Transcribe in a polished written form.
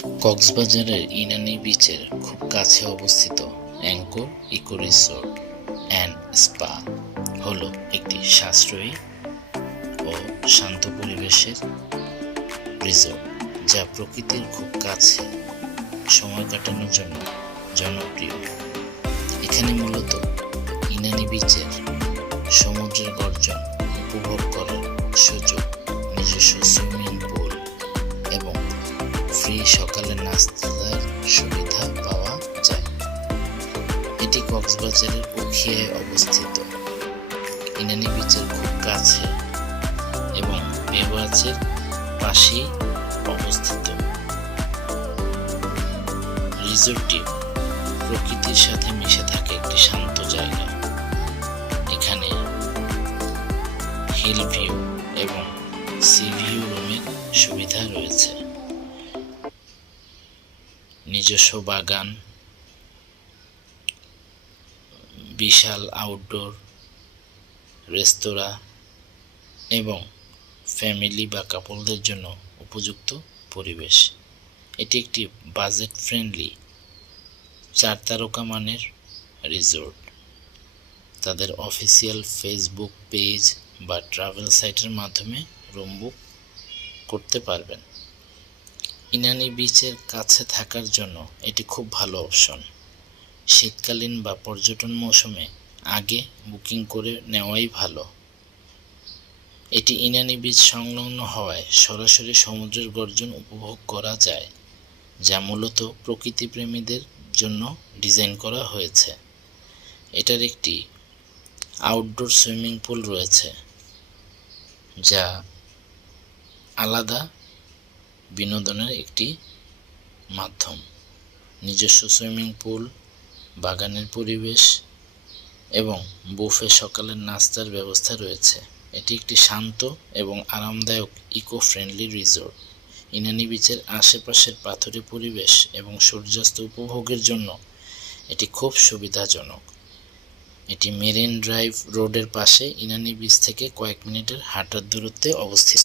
কক্সবাজারের ইনানি বিচের খুব কাছে অবস্থিত Anchor Eco Resort and Spa হলো একটি সাশ্রয়ী ও শান্ত পরিবেশের রিসোর্ট, যা প্রকৃতির খুব কাছে সময় কাটানোর জন্য জনপ্রিয়। এখানে মূলত ইনানি বিচের সমুদ্রের গর্জন উপভোগ করার সুযোগ, নিজস্ব সুইমিং পুল এবং ফ্রি সকালের নাস্তার সুবিধা পাওয়া যায়। এটি কক্সবাজারের উখিয়ায় অবস্থিত। ইনানি বিচের খুব কাছে এবং বেওয়াচের পাশেই অবস্থিত। রিসোর্টটি প্রকৃতির সাথে মিশে থাকে একটি শান্ত জায়গা। এখানে হিল ভিউ এবং সি ভিউ রুমের সুবিধা রয়েছে। নিজস্ব বাগান, বিশাল আউটডোর রেস্তোরাঁ এবং ফ্যামিলি বা কাপলদের জন্য উপযুক্ত পরিবেশ। এটি একটি বাজেট ফ্রেন্ডলি 4 তারকা মানের রিসোর্ট। তাদের অফিসিয়াল ফেসবুক পেজ বা ট্রাভেল সাইটের মাধ্যমে রুম বুক করতে পারবেন। ইনানি বিচের কাছে থাকার জন্য এটি খুব ভালো অপশন। শীতকালীন বা পর্যটন মৌসুমে আগে বুকিং করে নেওয়াই ভালো। এটি ইনানি বিচ সংলগ্ন হওয়ায় সরাসরি সমুদ্রের গর্জন উপভোগ করা যায়, যা মূলত প্রকৃতিপ্রেমীদের জন্য ডিজাইন করা হয়েছে। এটার একটি আউটডোর সুইমিং পুল রয়েছে, যা আলাদা বিনোদনের একটি মাধ্যম। নিজস্ব সুইমিং পুল, বাগানের পরিবেশ এবং বুফে সকালের নাস্তার ব্যবস্থা রয়েছে। এটি একটি শান্ত এবং আরামদায়ক ইকো ফ্রেন্ডলি রিসোর্ট। ইনানি বিচের আশেপাশের পাথুরে পরিবেশ এবং সূর্যাস্ত উপভোগের জন্য এটি খুব সুবিধাজনক। এটি মেরিন ড্রাইভ রোডের পাশে ইনানি বিচ থেকে কয়েক মিনিটের হাঁটার দূরত্বে অবস্থিত।